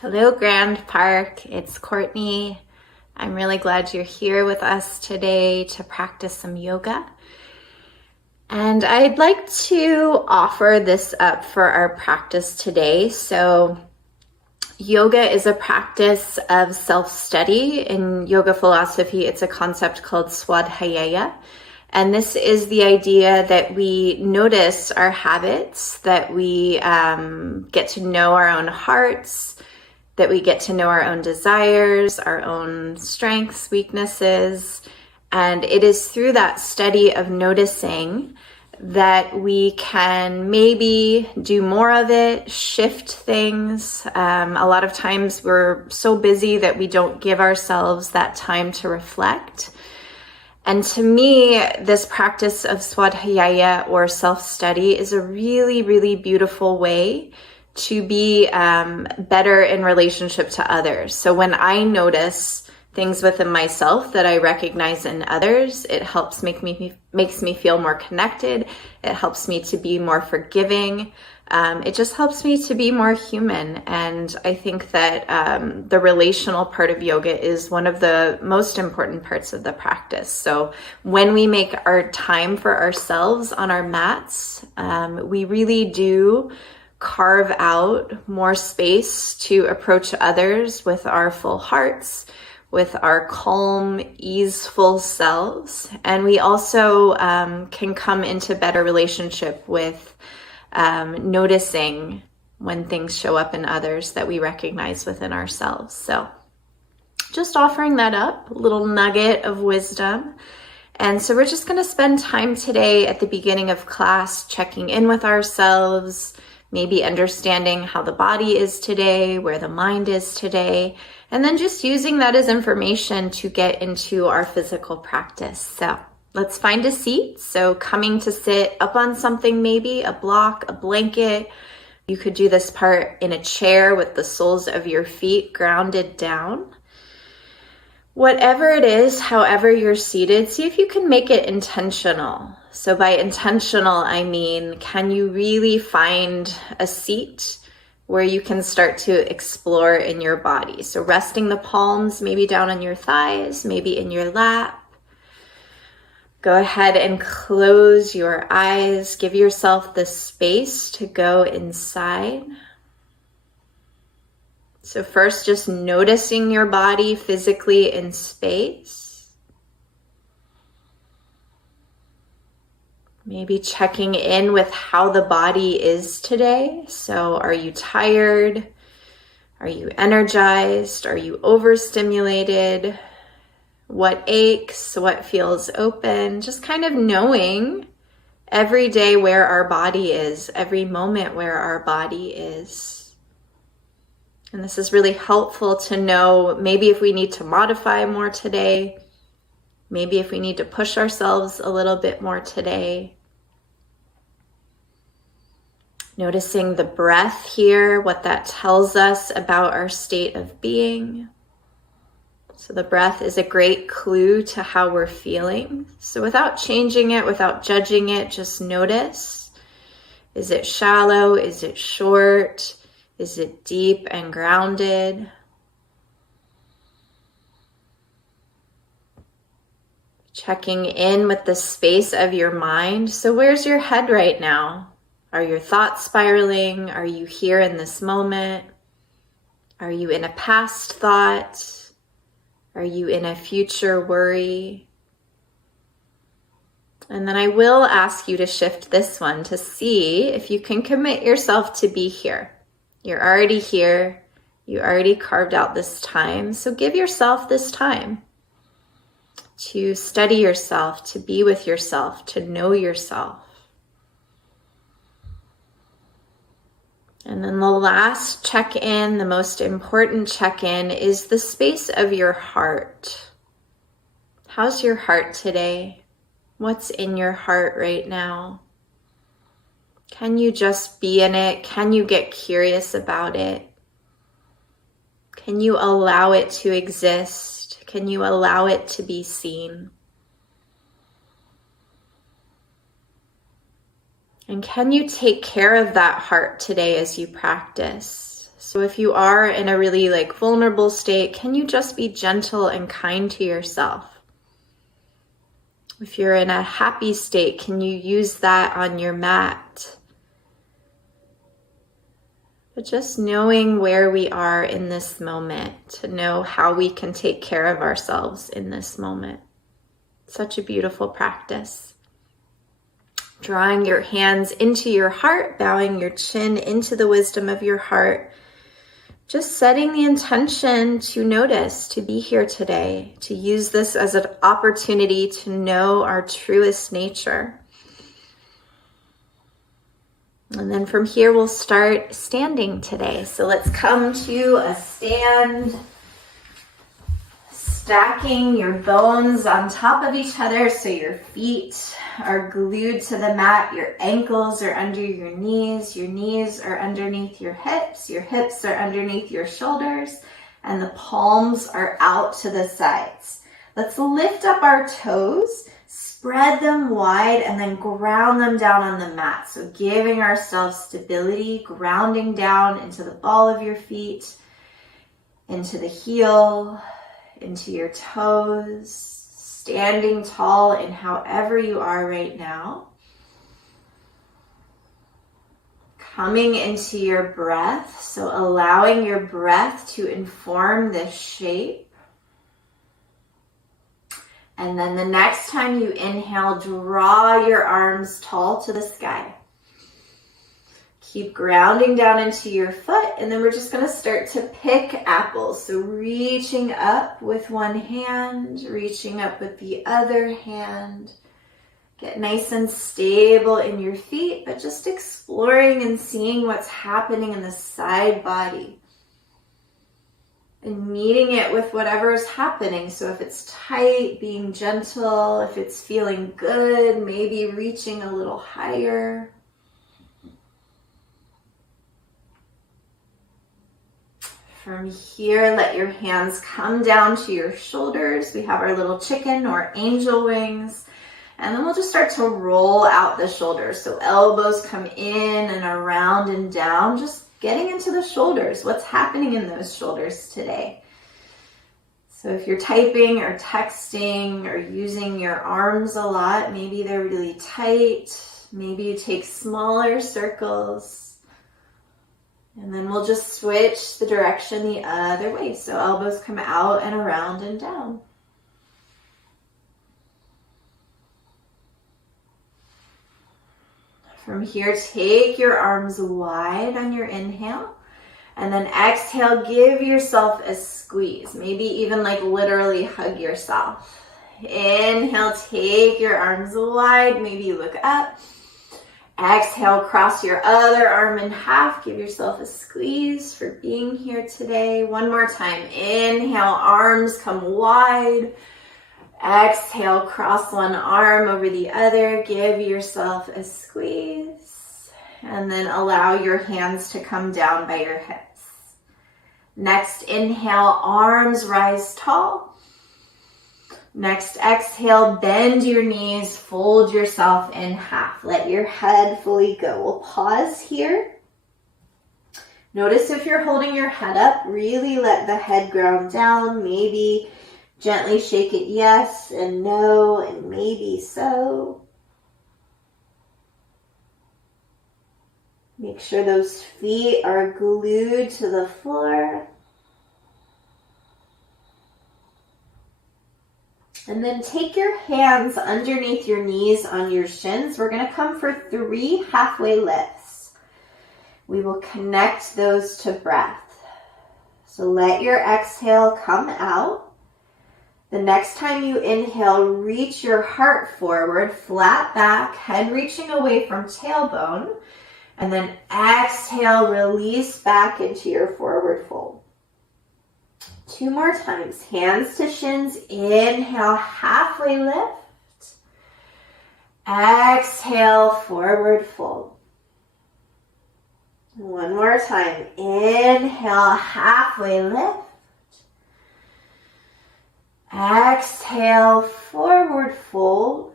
Hello, Grand Park. It's Courtney. I'm really glad you're here with us today to practice some yoga. And I'd like to offer this up for our practice today. So, yoga is a practice of self-study. In yoga philosophy, it's a concept called swadhyaya. And this is the idea that we notice our habits, that we get to know our own hearts, that we get to know our own desires, our own strengths, weaknesses. And it is through that study of noticing that we can maybe do more of it, shift things. A lot of times we're so busy that we don't give ourselves that time to reflect. And to me, this practice of swadhyaya or self-study is a really, really beautiful way to be better in relationship to others. So when I notice things within myself that I recognize in others, it helps makes me feel more connected. It helps me to be more forgiving. It just helps me to be more human. And I think that the relational part of yoga is one of the most important parts of the practice. So when we make our time for ourselves on our mats, we really do carve out more space to approach others with our full hearts, with our calm, easeful selves. And we also can come into better relationship with noticing when things show up in others that we recognize within ourselves. So just offering that up, a little nugget of wisdom. And so we're just going to spend time today at the beginning of class checking in with ourselves, maybe understanding how the body is today, where the mind is today, and then just using that as information to get into our physical practice. So let's find a seat. So coming to sit up on something, maybe a block, a blanket. You could do this part in a chair with the soles of your feet grounded down. Whatever it is, however you're seated, see if you can make it intentional. So by intentional, I mean, can you really find a seat where you can start to explore in your body? So resting the palms maybe down on your thighs, maybe in your lap. Go ahead and close your eyes. Give yourself the space to go inside. So first, just noticing your body physically in space. Maybe checking in with how the body is today. So are you tired? Are you energized? Are you overstimulated? What aches? What feels open? Just kind of knowing every day where our body is, every moment where our body is. And this is really helpful to know maybe if we need to modify more today, maybe if we need to push ourselves a little bit more today. Noticing the breath here, what that tells us about our state of being. So the breath is a great clue to how we're feeling. So without changing it, without judging it, just notice. Is it shallow? Is it short? Is it deep and grounded? Checking in with the space of your mind. So where's your head right now? Are your thoughts spiraling? Are you here in this moment? Are you in a past thought? Are you in a future worry? And then I will ask you to shift this one to see if you can commit yourself to be here. You're already here. You already carved out this time. So give yourself this time to study yourself, to be with yourself, to know yourself. And then the last check-in, the most important check-in, is the space of your heart. How's your heart today? What's in your heart right now? Can you just be in it? Can you get curious about it? Can you allow it to exist? Can you allow it to be seen? And can you take care of that heart today as you practice? So if you are in a really vulnerable state, can you just be gentle and kind to yourself? If you're in a happy state, can you use that on your mat? But just knowing where we are in this moment, to know how we can take care of ourselves in this moment. Such a beautiful practice. Drawing your hands into your heart, bowing your chin into the wisdom of your heart. Just setting the intention to notice, to be here today, to use this as an opportunity to know our truest nature. And then from here, we'll start standing today. So let's come to a stand, stacking your bones on top of each other so your feet are glued to the mat, your ankles are under your knees are underneath your hips are underneath your shoulders, and the palms are out to the sides. Let's lift up our toes, spread them wide, and then ground them down on the mat. So giving ourselves stability, grounding down into the ball of your feet, into the heel, into your toes, standing tall in however you are right now. Coming into your breath, so allowing your breath to inform the shape. And then the next time you inhale, draw your arms tall to the sky. Keep grounding down into your foot, and then we're just going to start to pick apples. So reaching up with one hand, reaching up with the other hand. Get nice and stable in your feet, but just exploring and seeing what's happening in the side body. And meeting it with whatever is happening. So if it's tight, being gentle. If it's feeling good, maybe reaching a little higher. From here, let your hands come down to your shoulders. We have our little chicken or angel wings. And then we'll just start to roll out the shoulders. So elbows come in and around and down, just getting into the shoulders. What's happening in those shoulders today? So if you're typing or texting or using your arms a lot, maybe they're really tight. Maybe you take smaller circles. And then we'll just switch the direction the other way. So elbows come out and around and down. From here, take your arms wide on your inhale. And then exhale, give yourself a squeeze. Maybe even literally hug yourself. Inhale, take your arms wide. Maybe you look up. Exhale, cross your other arm in half. Give yourself a squeeze for being here today. One more time. Inhale, arms come wide. Exhale, cross one arm over the other. Give yourself a squeeze. And then allow your hands to come down by your hips. Next, inhale, arms rise tall. Next, exhale, bend your knees, fold yourself in half. Let your head fully go. We'll pause here. Notice if you're holding your head up, really let the head ground down. Maybe gently shake it yes and no and maybe so. Make sure those feet are glued to the floor. And then take your hands underneath your knees on your shins. We're going to come for 3 halfway lifts. We will connect those to breath. So let your exhale come out. The next time you inhale, reach your heart forward, flat back, head reaching away from tailbone. And then exhale, release back into your forward fold. 2 more times. Hands to shins. Inhale, halfway lift. Exhale, forward fold. 1 more time. Inhale, halfway lift. Exhale, forward fold.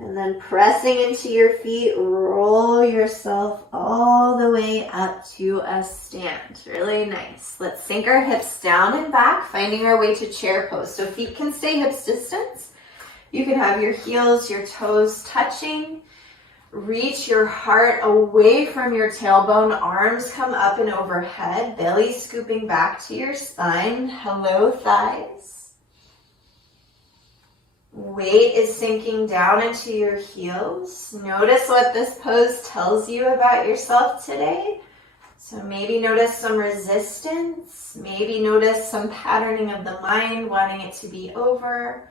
And then pressing into your feet, roll yourself all the way up to a stand. Really nice. Let's sink our hips down and back, finding our way to chair pose. So feet can stay hips distance. You can have your heels, your toes touching. Reach your heart away from your tailbone. Arms come up and overhead. Belly scooping back to your spine. Hello, thighs. Weight is sinking down into your heels. Notice what this pose tells you about yourself today. So maybe notice some resistance. Maybe notice some patterning of the mind, wanting it to be over.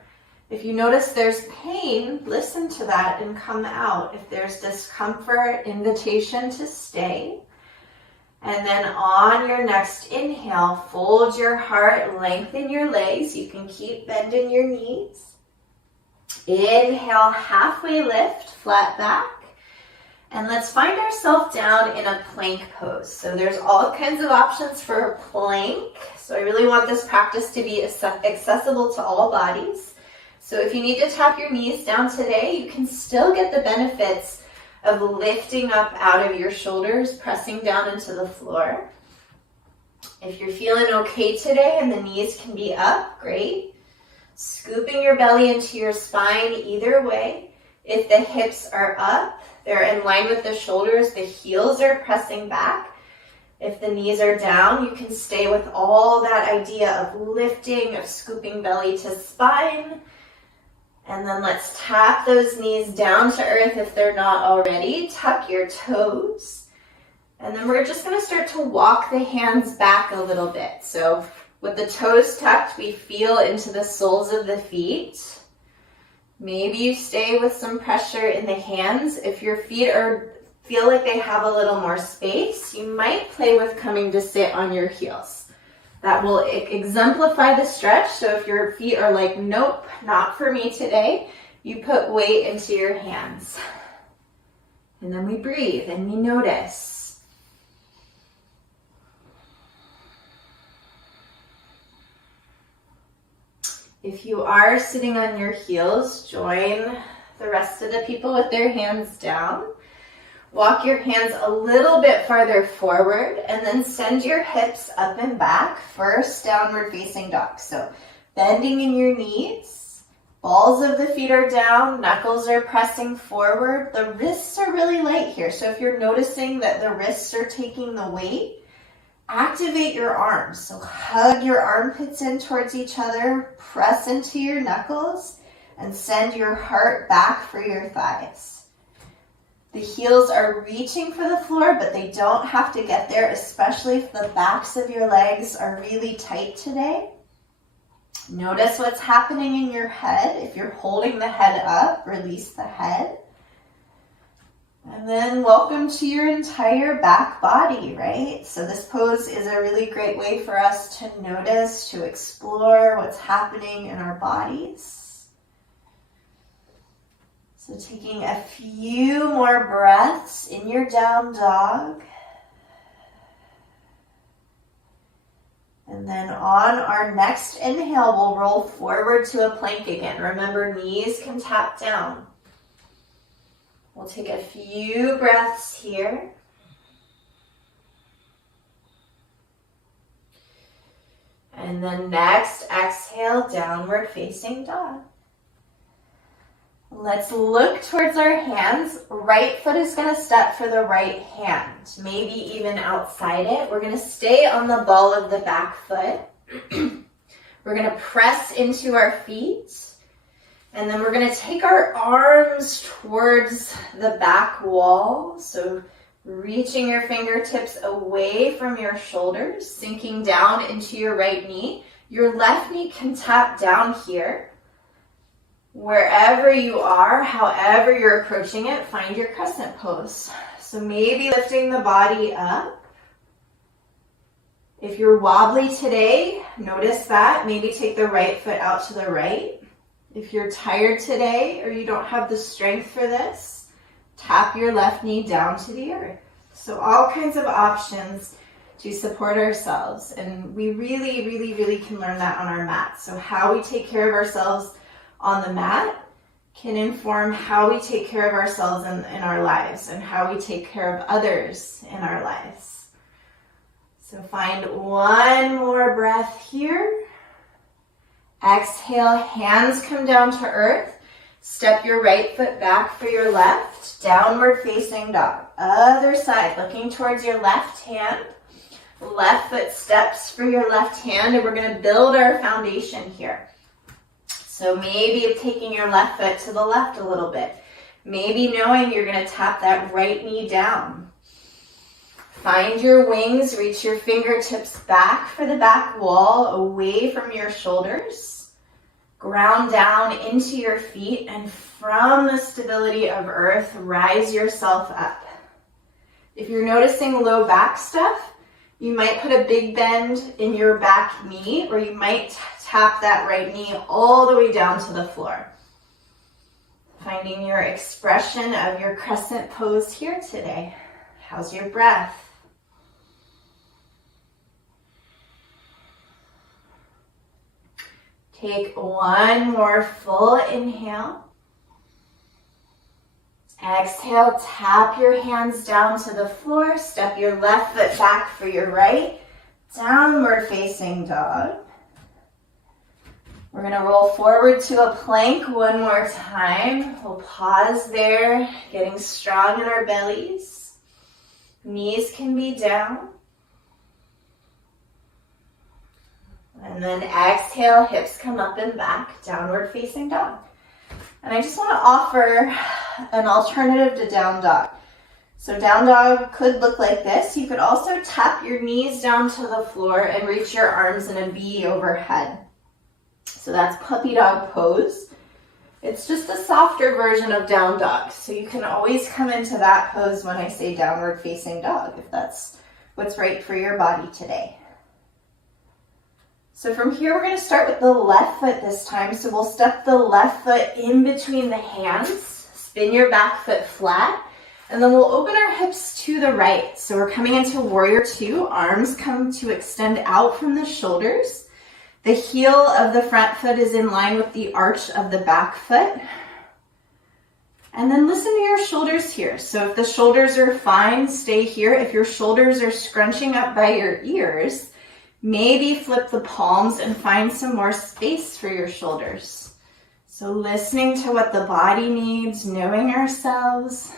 If you notice there's pain, listen to that and come out. If there's discomfort, invitation to stay. And then on your next inhale, fold your heart, lengthen your legs. You can keep bending your knees. Inhale, halfway lift, flat back. And let's find ourselves down in a plank pose. So there's all kinds of options for a plank. So I really want this practice to be accessible to all bodies. So if you need to tap your knees down today, you can still get the benefits of lifting up out of your shoulders, pressing down into the floor. If you're feeling okay today and the knees can be up, great. Scooping your belly into your spine either way. If the hips are up, they're in line with the shoulders, the heels are pressing back. If the knees are down, you can stay with all that idea of lifting, of scooping belly to spine. And then let's tap those knees down to earth if they're not already. Tuck your toes. And then we're just going to start to walk the hands back a little bit. So with the toes tucked, we feel into the soles of the feet. Maybe you stay with some pressure in the hands. If your feet feel like they have a little more space, you might play with coming to sit on your heels. That will exemplify the stretch. So if your feet are like, nope, not for me today, you put weight into your hands. And then we breathe and we notice. If you are sitting on your heels, join the rest of the people with their hands down. Walk your hands a little bit farther forward and then send your hips up and back. First, downward facing dog. So bending in your knees, balls of the feet are down, knuckles are pressing forward. The wrists are really light here. So if you're noticing that the wrists are taking the weight, activate your arms. So hug your armpits in towards each other, press into your knuckles, and send your heart back for your thighs. The heels are reaching for the floor, but they don't have to get there, especially if the backs of your legs are really tight today. Notice what's happening in your head. If you're holding the head up, release the head. And then welcome to your entire back body, right? So this pose is a really great way for us to notice, to explore what's happening in our bodies. So taking a few more breaths in your down dog. And then on our next inhale, we'll roll forward to a plank again. Remember, knees can tap down. We'll take a few breaths here. And then next, exhale, downward facing dog. Let's look towards our hands. Right foot is going to step for the right hand, maybe even outside it. We're going to stay on the ball of the back foot. We're going to press into our feet. And then we're going to take our arms towards the back wall. So reaching your fingertips away from your shoulders, sinking down into your right knee. Your left knee can tap down here. Wherever you are, however you're approaching it, find your crescent pose. So maybe lifting the body up. If you're wobbly today, notice that. Maybe take the right foot out to the right. If you're tired today or you don't have the strength for this, tap your left knee down to the earth. So all kinds of options to support ourselves. And we really, really, really can learn that on our mat. So how we take care of ourselves on the mat can inform how we take care of ourselves in our lives and how we take care of others in our lives. So find one more breath here. Exhale, hands come down to earth. Step your right foot back for your left. Downward facing dog. Other side, looking towards your left hand. Left foot steps for your left hand, and we're going to build our foundation here. So maybe taking your left foot to the left a little bit. Maybe knowing you're going to tap that right knee down. Find your wings, reach your fingertips back for the back wall, away from your shoulders. Ground down into your feet, and from the stability of earth, rise yourself up. If you're noticing low back stuff, you might put a big bend in your back knee, or you might tap that right knee all the way down to the floor. Finding your expression of your crescent pose here today. How's your breath? Take one more full inhale. Exhale, tap your hands down to the floor. Step your left foot back for your right. Downward facing dog. We're going to roll forward to a plank one more time. We'll pause there, getting strong in our bellies. Knees can be down. And then exhale, hips come up and back, downward facing dog. And I just want to offer an alternative to down dog. So down dog could look like this. You could also tap your knees down to the floor and reach your arms in a V overhead. So that's puppy dog pose. It's just a softer version of down dog. So you can always come into that pose when I say downward facing dog, if that's what's right for your body today. So from here, we're going to start with the left foot this time. So we'll step the left foot in between the hands, spin your back foot flat, and then we'll open our hips to the right. So we're coming into warrior two. Arms come to extend out from the shoulders. The heel of the front foot is in line with the arch of the back foot. And then listen to your shoulders here. So if the shoulders are fine, stay here. If your shoulders are scrunching up by your ears, maybe flip the palms and find some more space for your shoulders. So listening to what the body needs, knowing ourselves.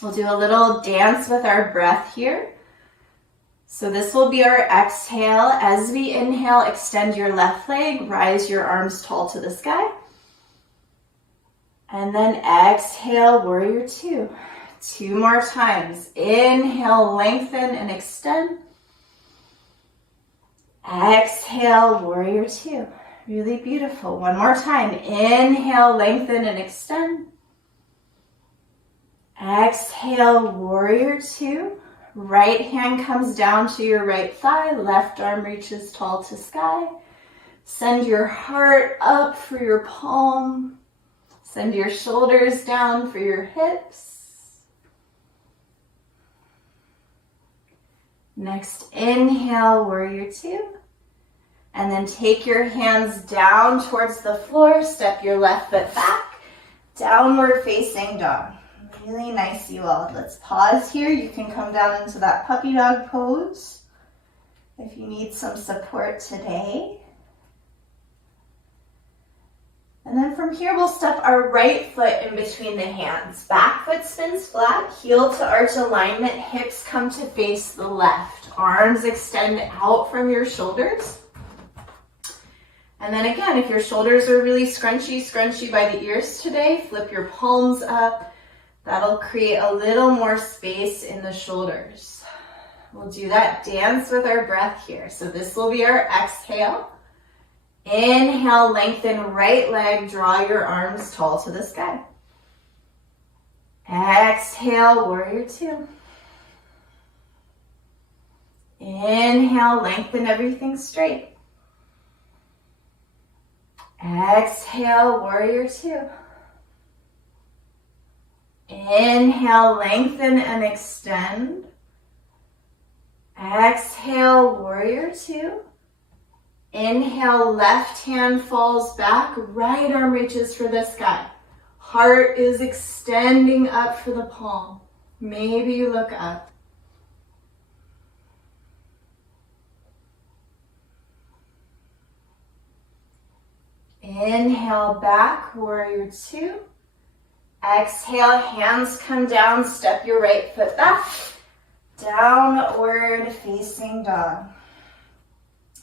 We'll do a little dance with our breath here. So this will be our exhale. As we inhale, extend your left leg, rise your arms tall to the sky. And then exhale, warrior two. Two more times. Inhale, lengthen and extend. Exhale, warrior two. Really beautiful. One more time. Inhale, lengthen and extend. Exhale, warrior two. Right hand comes down to your right thigh. Left arm reaches tall to sky. Send your heart up for your palm. Send your shoulders down for your hips. Next, inhale, warrior two. And then take your hands down towards the floor. Step your left foot back. Downward facing dog. Really nice, you all. Let's pause here. You can come down into that puppy dog pose if you need some support today. And then from here, we'll step our right foot in between the hands. Back foot spins flat, heel to arch alignment, hips come to face the left. Arms extend out from your shoulders. And then again, if your shoulders are really scrunchy by the ears today, flip your palms up. That'll create a little more space in the shoulders. We'll do that dance with our breath here. So this will be our exhale. Inhale, lengthen right leg, draw your arms tall to the sky. Exhale, warrior two. Inhale, lengthen everything straight. Exhale, warrior two. Inhale, lengthen and extend. Exhale, warrior two. Inhale, left hand falls back, right arm reaches for the sky. Heart is extending up for the palm. Maybe you look up. Inhale back, warrior two. Exhale, hands come down, step your right foot back. Downward facing dog.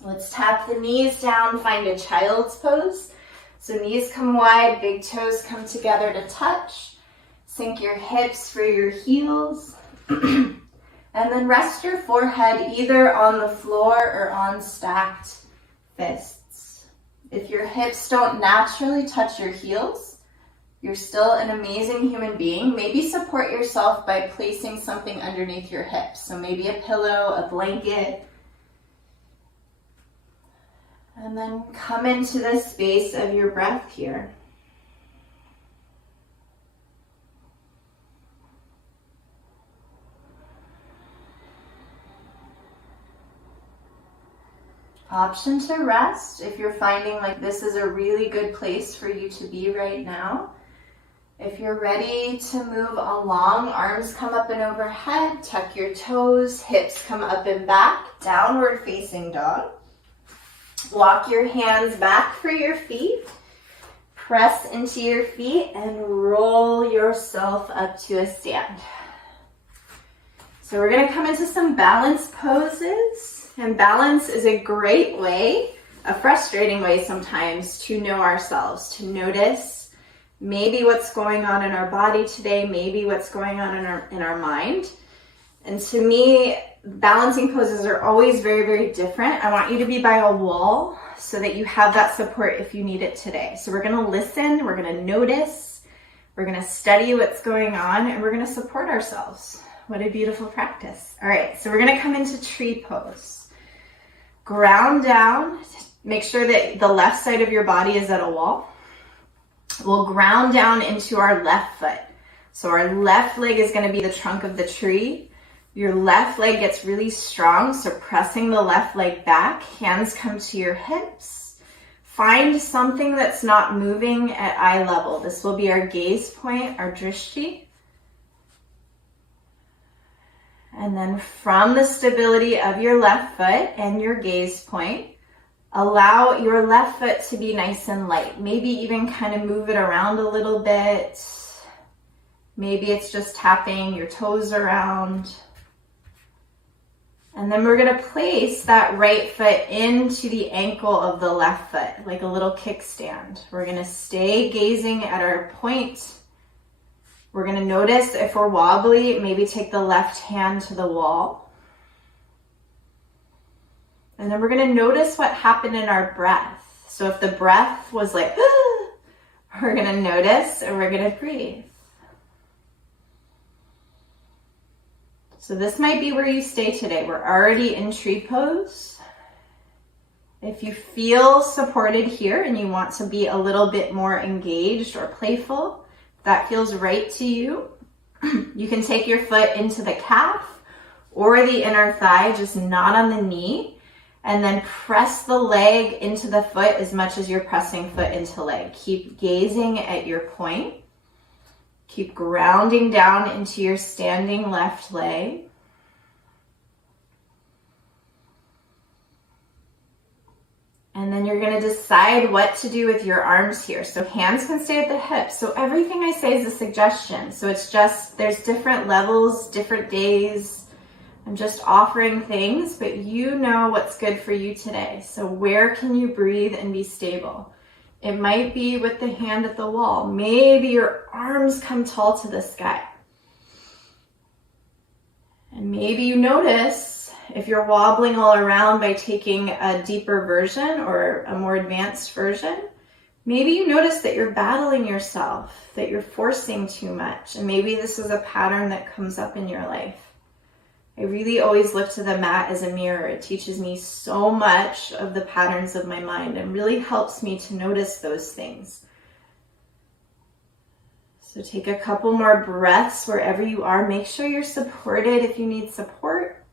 Let's tap the knees down, find a child's pose. So knees come wide, big toes come together to touch. Sink your hips for your heels. And then rest your forehead either on the floor or on stacked fists. If your hips don't naturally touch your heels, you're still an amazing human being. Maybe support yourself by placing something underneath your hips. So maybe a pillow, a blanket. And then come into the space of your breath here. Option to rest if you're finding like this is a really good place for you to be right now. If you're ready to move along, arms come up and overhead, tuck your toes, hips come up and back, downward facing dog. Walk your hands back for your feet, press into your feet and roll yourself up to a stand. So we're gonna come into some balance poses. And balance is a great way, a frustrating way sometimes, to know ourselves, to notice maybe what's going on in our body today, maybe what's going on in our mind. And to me, balancing poses are always very, very different. I want you to be by a wall so that you have that support if you need it today. So we're gonna listen, we're gonna notice, we're gonna study what's going on, and we're gonna support ourselves. What a beautiful practice. All right, so we're gonna come into tree pose. Ground down, make sure that the left side of your body is at a wall. We'll ground down into our left foot. So our left leg is going to be the trunk of the tree. Your left leg gets really strong, so pressing the left leg back, hands come to your hips. Find something that's not moving at eye level. This will be our gaze point, our drishti. And then from the stability of your left foot and your gaze point, allow your left foot to be nice and light. Maybe even kind of move it around a little bit. Maybe it's just tapping your toes around. And then we're gonna place that right foot into the ankle of the left foot, like a little kickstand. We're gonna stay gazing at our point. We're gonna notice if we're wobbly, maybe take the left hand to the wall. And then we're gonna notice what happened in our breath. So if the breath was like, we're gonna notice and we're gonna breathe. So this might be where you stay today. We're already in tree pose. If you feel supported here and you want to be a little bit more engaged or playful, that feels right to you, you can take your foot into the calf or the inner thigh, just not on the knee, and then press the leg into the foot as much as you're pressing foot into leg. Keep gazing at your point. Keep grounding down into your standing left leg. And then you're going to decide what to do with your arms here. So hands can stay at the hips. So everything I say is a suggestion. So it's just, there's different levels, different days. I'm just offering things, but you know what's good for you today. So where can you breathe and be stable? It might be with the hand at the wall. Maybe your arms come tall to the sky. And maybe you notice if you're wobbling all around by taking a deeper version or a more advanced version, maybe you notice that you're battling yourself, that you're forcing too much. And maybe this is a pattern that comes up in your life. I really always look to the mat as a mirror. It teaches me so much of the patterns of my mind and really helps me to notice those things. So take a couple more breaths wherever you are. Make sure you're supported if you need support.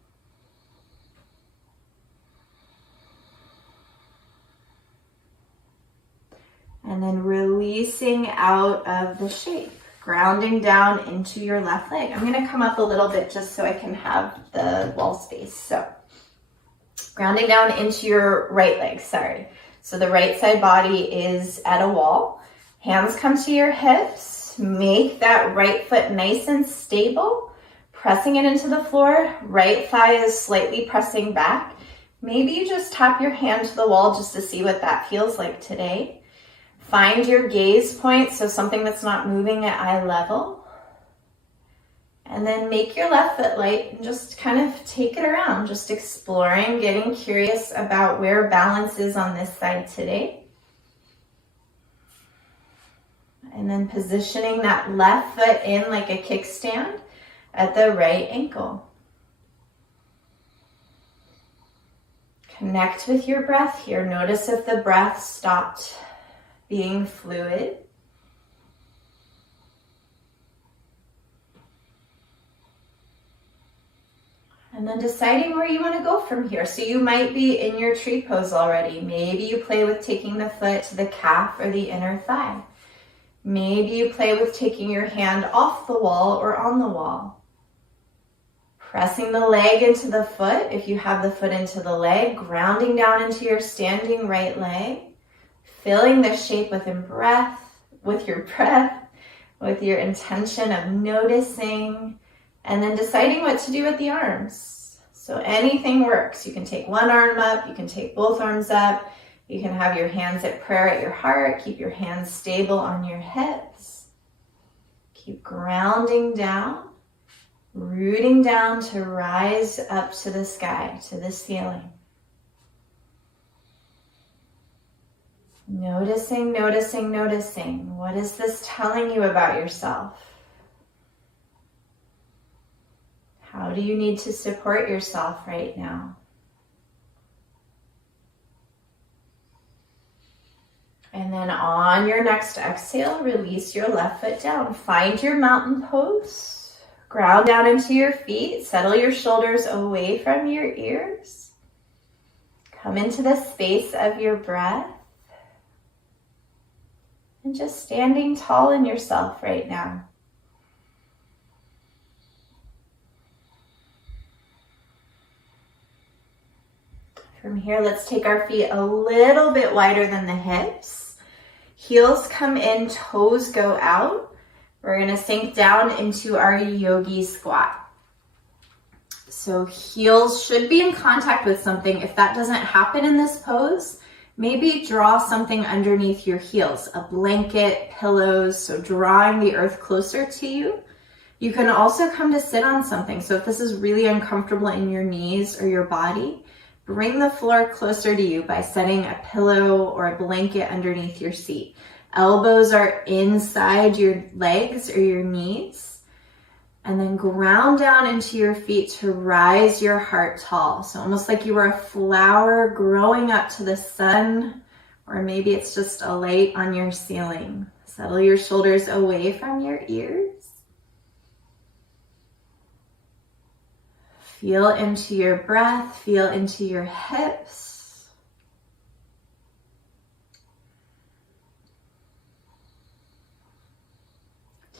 And then releasing out of the shape, grounding down into your left leg. I'm gonna come up a little bit just so I can have the wall space. So grounding down into your right leg, sorry. So the right side body is at a wall. Hands come to your hips. Make that right foot nice and stable. Pressing it into the floor. Right thigh is slightly pressing back. Maybe you just tap your hand to the wall just to see what that feels like today. Find your gaze point, so something that's not moving at eye level. And then make your left foot light and just kind of take it around, just exploring, getting curious about where balance is on this side today. And then positioning that left foot in like a kickstand at the right ankle. Connect with your breath here. Notice if the breath stopped being fluid. And then deciding where you want to go from here. So you might be in your tree pose already. Maybe you play with taking the foot to the calf or the inner thigh. Maybe you play with taking your hand off the wall or on the wall. Pressing the leg into the foot, if you have the foot into the leg, grounding down into your standing right leg. Filling the shape with your breath, with your intention of noticing, and then deciding what to do with the arms. So anything works. You can take one arm up, you can take both arms up, you can have your hands at prayer at your heart, keep your hands stable on your hips. Keep grounding down, rooting down to rise up to the sky, to the ceiling. Noticing, noticing, noticing. What is this telling you about yourself? How do you need to support yourself right now? And then on your next exhale, release your left foot down. Find your mountain pose. Ground down into your feet. Settle your shoulders away from your ears. Come into the space of your breath. And just standing tall in yourself right now. From here, let's take our feet a little bit wider than the hips. Heels come in, toes go out. We're going to sink down into our Yogi Squat. So heels should be in contact with something. If that doesn't happen in this pose, maybe draw something underneath your heels, a blanket, pillows, so drawing the earth closer to you. You can also come to sit on something. So if this is really uncomfortable in your knees or your body, bring the floor closer to you by setting a pillow or a blanket underneath your seat. Elbows are inside your legs or your knees. And then ground down into your feet to rise your heart tall. So almost like you were a flower growing up to the sun, or maybe it's just a light on your ceiling. Settle your shoulders away from your ears. Feel into your breath, feel into your hips.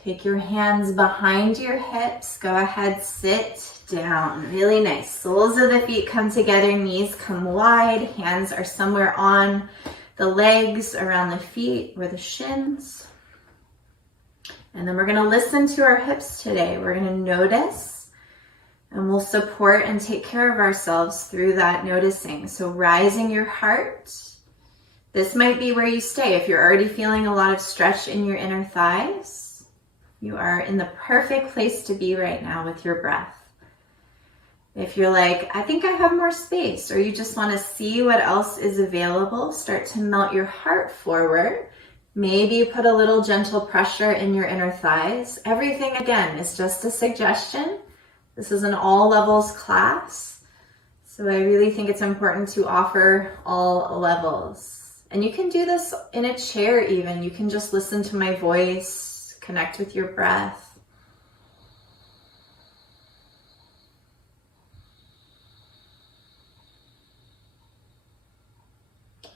Take your hands behind your hips. Go ahead, sit down. Really nice. Soles of the feet come together, knees come wide, hands are somewhere on the legs, around the feet or the shins. And then we're going to listen to our hips today. We're going to notice, and we'll support and take care of ourselves through that noticing. So rising your heart. This might be where you stay. If you're already feeling a lot of stretch in your inner thighs, you are in the perfect place to be right now with your breath. If you're like, I think I have more space, or you just want to see what else is available, start to melt your heart forward. Maybe you put a little gentle pressure in your inner thighs. Everything, again, is just a suggestion. This is an all levels class. So I really think it's important to offer all levels. And you can do this in a chair even. You can just listen to my voice. Connect with your breath.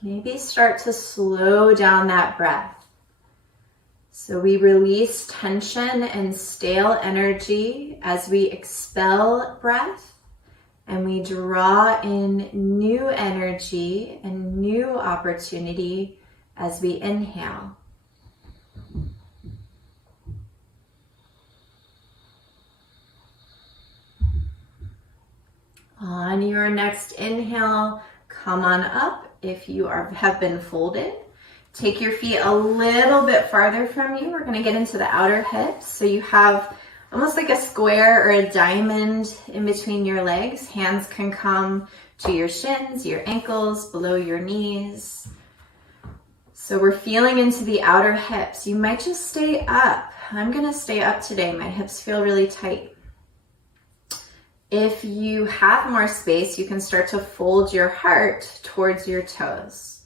maybe start to slow down that breath. So we release tension and stale energy as we expel breath, and we draw in new energy and new opportunity as we inhale. On your next inhale, come on up. If you have been folded, take your feet a little bit farther from you. We're going to get into the outer hips. So you have almost like a square or a diamond in between your legs. Hands can come to your shins, your ankles, below your knees. So we're feeling into the outer hips. You might just stay up. I'm going to stay up today. My hips feel really tight. If you have more space, you can start to fold your heart towards your toes.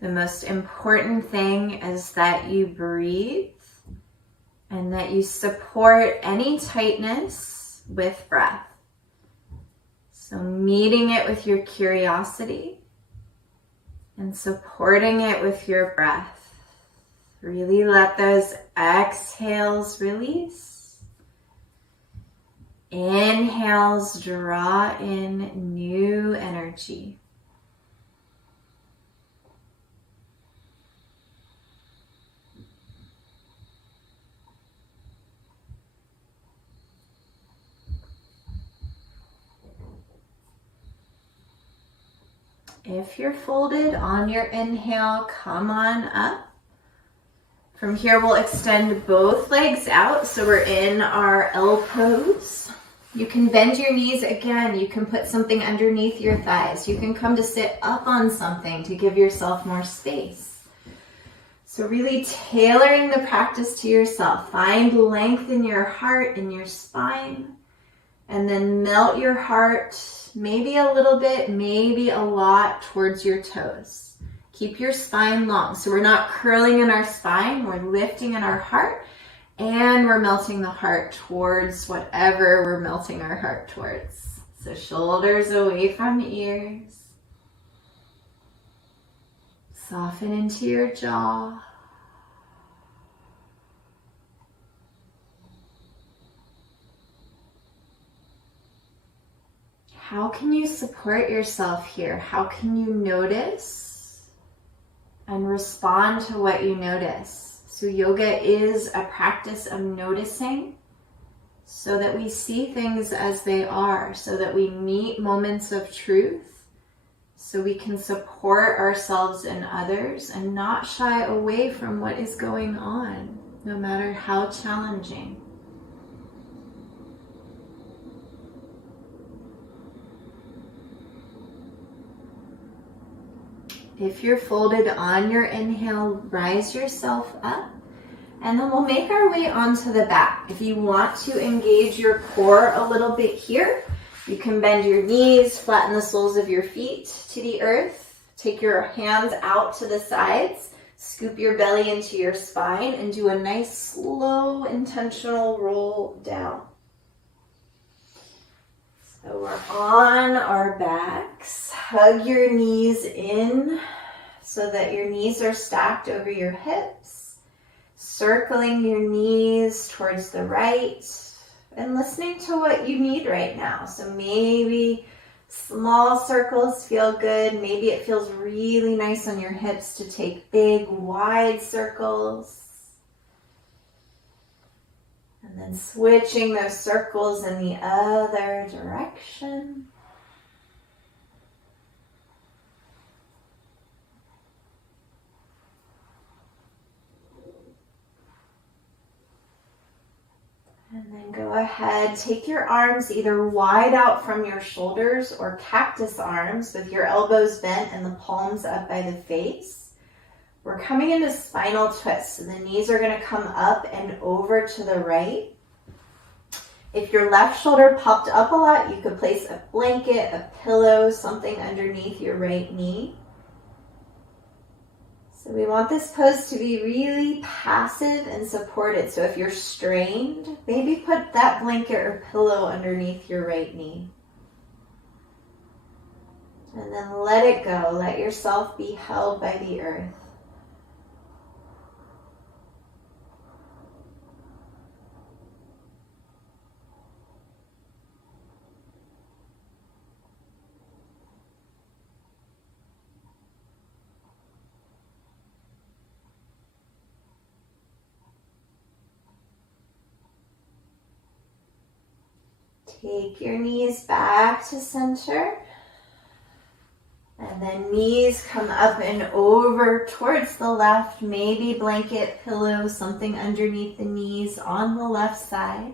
The most important thing is that you breathe and that you support any tightness with breath. So meeting it with your curiosity and supporting it with your breath. Really let those exhales release. Inhales draw in new energy. If you're folded, on your inhale, come on up. From here, we'll extend both legs out, so we're in our L pose. You can bend your knees again. You can put something underneath your thighs. You can come to sit up on something to give yourself more space. So really tailoring the practice to yourself. Find length in your heart, in your spine, and then melt your heart maybe a little bit, maybe a lot towards your toes. Keep your spine long. So we're not curling in our spine, we're lifting in our heart, and we're melting the heart towards whatever we're melting our heart towards. So shoulders away from ears. Soften into your jaw. How can you support yourself here? How can you notice and respond to what you notice? So yoga is a practice of noticing so that we see things as they are, so that we meet moments of truth, so we can support ourselves and others and not shy away from what is going on, no matter how challenging. If you're folded, on your inhale, rise yourself up, and then we'll make our way onto the back. If you want to engage your core a little bit here, you can bend your knees, flatten the soles of your feet to the earth, take your hands out to the sides, scoop your belly into your spine, and do a nice, slow, intentional roll down. So we're on our backs. Hug your knees in so that your knees are stacked over your hips. Circling your knees towards the right and listening to what you need right now. So maybe small circles feel good. Maybe it feels really nice on your hips to take big, wide circles. And then switching those circles in the other direction. And then go ahead, take your arms either wide out from your shoulders or cactus arms with your elbows bent and the palms up by the face. We're coming into spinal twists, so the knees are going to come up and over to the right. If your left shoulder popped up a lot, you could place a blanket, a pillow, something underneath your right knee. So we want this pose to be really passive and supported. So if you're strained, maybe put that blanket or pillow underneath your right knee. And then let it go. Let yourself be held by the earth. Take your knees back to center. And then knees come up and over towards the left. Maybe blanket, pillow, something underneath the knees on the left side.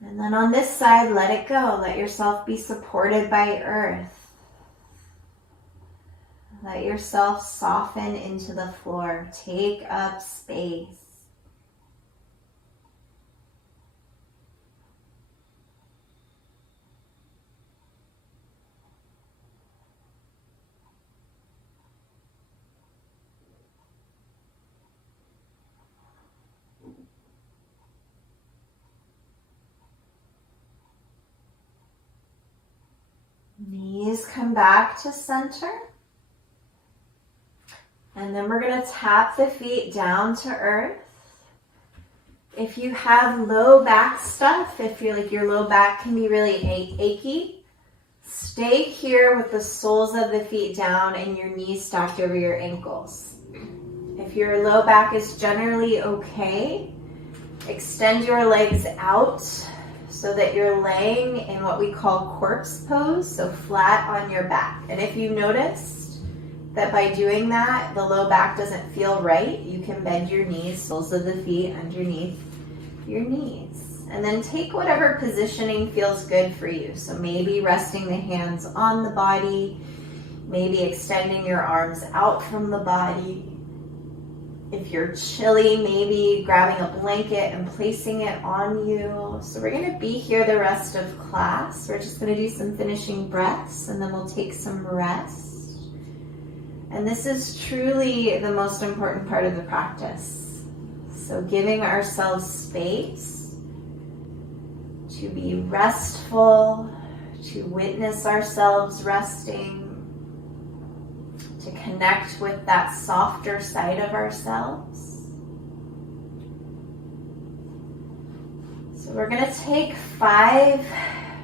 And then on this side, let it go. Let yourself be supported by earth. Let yourself soften into the floor. Take up space. Knees come back to center. And then we're going to tap the feet down to earth. If you have low back stuff, if you're like your low back can be really achy, stay here with the soles of the feet down and your knees stacked over your ankles. If your low back is generally okay, extend your legs out so that you're laying in what we call corpse pose, so flat on your back. And if you noticed that by doing that, the low back doesn't feel right, you can bend your knees, soles of the feet underneath your knees. And then take whatever positioning feels good for you. So maybe resting the hands on the body, maybe extending your arms out from the body. If you're chilly, maybe grabbing a blanket and placing it on you. So we're going to be here the rest of class. We're just going to do some finishing breaths and then we'll take some rest. And this is truly the most important part of the practice. So giving ourselves space to be restful, to witness ourselves resting, to connect with that softer side of ourselves. So we're going to take 5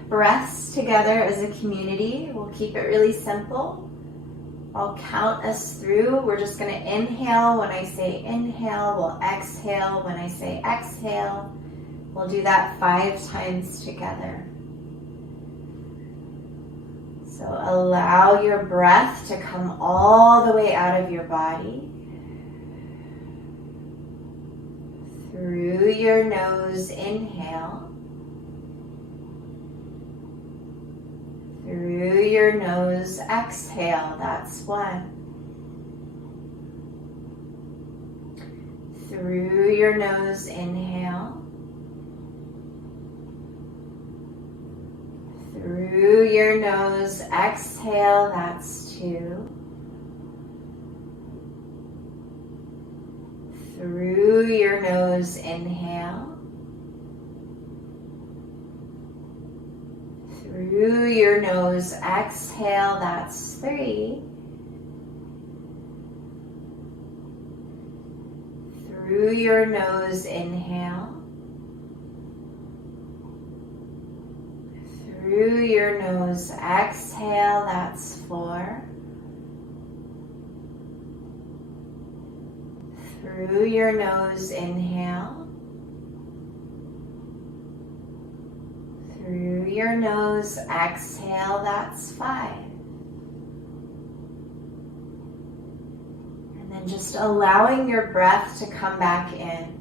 breaths together as a community. We'll keep it really simple. I'll count us through. We're just going to inhale when I say inhale. We'll exhale when I say exhale. We'll do that 5 times together. So allow your breath to come all the way out of your body. Through your nose, inhale. Through your nose, exhale. That's 1. Through your nose, inhale. Through your nose, exhale, that's 2. Through your nose, inhale. Through your nose, exhale, that's 3. Through your nose, inhale. Through your nose, exhale, that's 4. Through your nose, inhale. Through your nose, exhale, that's 5. And then just allowing your breath to come back in.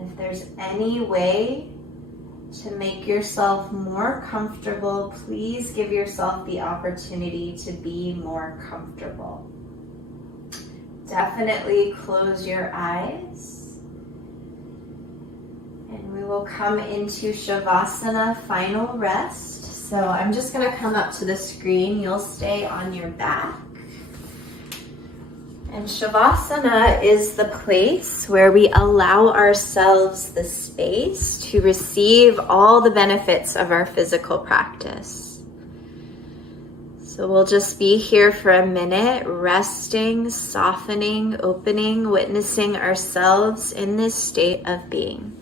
If there's any way to make yourself more comfortable, please give yourself the opportunity to be more comfortable. Definitely close your eyes. And we will come into Shavasana, final rest. So I'm just going to come up to the screen. You'll stay on your back. And Shavasana is the place where we allow ourselves the space to receive all the benefits of our physical practice. So we'll just be here for a minute, resting, softening, opening, witnessing ourselves in this state of being.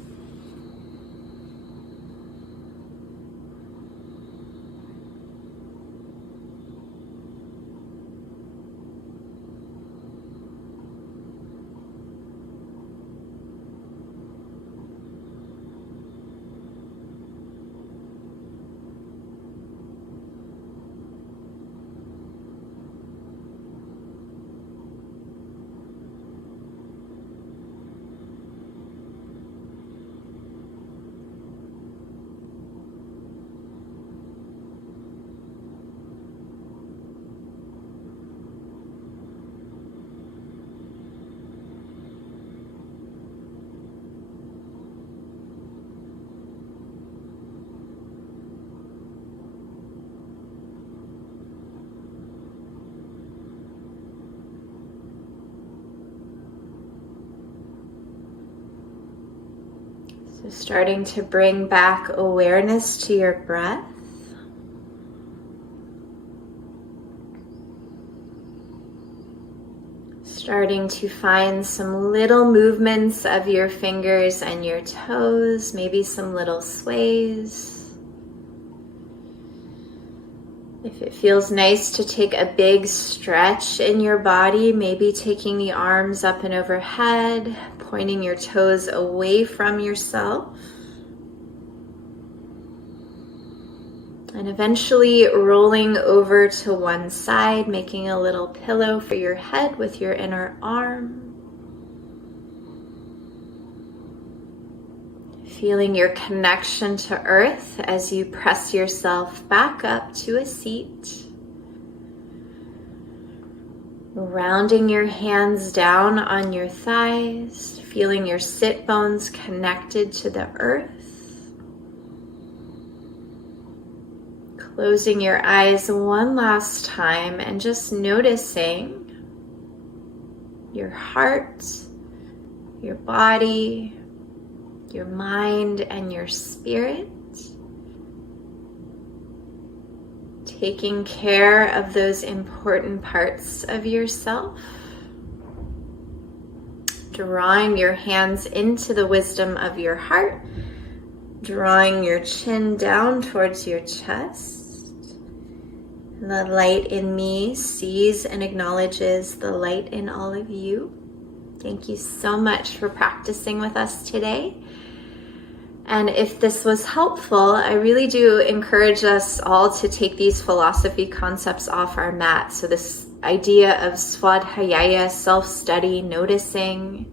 So starting to bring back awareness to your breath. Starting to find some little movements of your fingers and your toes, maybe some little sways. If it feels nice to take a big stretch in your body, maybe taking the arms up and overhead, pointing your toes away from yourself. And eventually rolling over to one side, making a little pillow for your head with your inner arm. Feeling your connection to earth as you press yourself back up to a seat. Rounding your hands down on your thighs, feeling your sit bones connected to the earth. Closing your eyes one last time and just noticing your heart, your body, your mind, and your spirit. Taking care of those important parts of yourself. Drawing your hands into the wisdom of your heart. Drawing your chin down towards your chest. And the light in me sees and acknowledges the light in all of you. Thank you so much for practicing with us today. And if this was helpful, I really do encourage us all to take these philosophy concepts off our mat. So this idea of swadhyaya, self-study, noticing.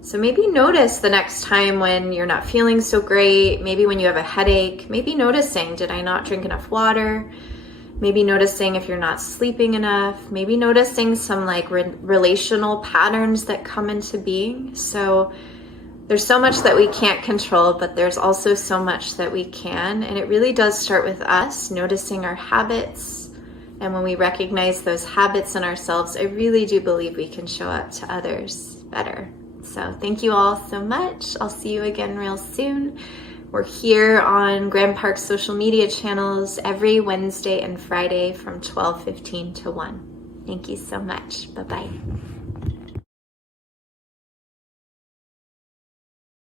So maybe notice the next time when you're not feeling so great, maybe when you have a headache, maybe noticing, did I not drink enough water? Maybe noticing if you're not sleeping enough, maybe noticing some like relational patterns that come into being. So there's so much that we can't control, but there's also so much that we can. And it really does start with us noticing our habits. And when we recognize those habits in ourselves, I really do believe we can show up to others better. So thank you all so much. I'll see you again real soon. We're here on Grand Park's social media channels every Wednesday and Friday from 12:15 to 1. Thank you so much. Bye-bye.